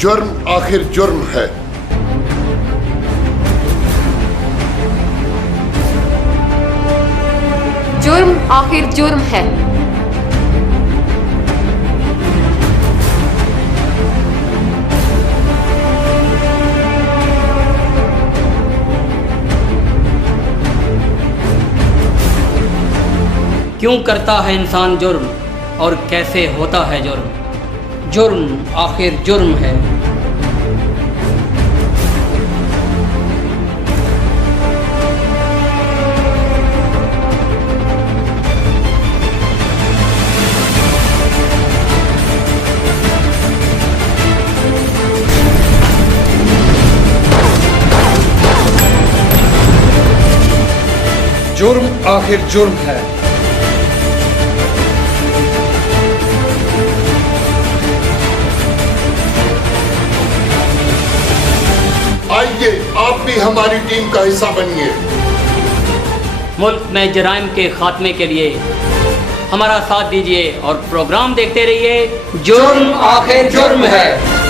जुर्म आखिर जुर्म है। जुर्म आखिर जुर्म है। क्यों करता है इंसान जुर्म और कैसे होता है जुर्म? जुर्म आखिर जुर्म है। जुर्म आखिर जुर्म है। आइए आप भी हमारी टीम का हिस्सा बनिए। मुल्क में जराइम के खात्मे के लिए हमारा साथ दीजिए और प्रोग्राम देखते रहिए। जुर्म आखिर जुर्म है।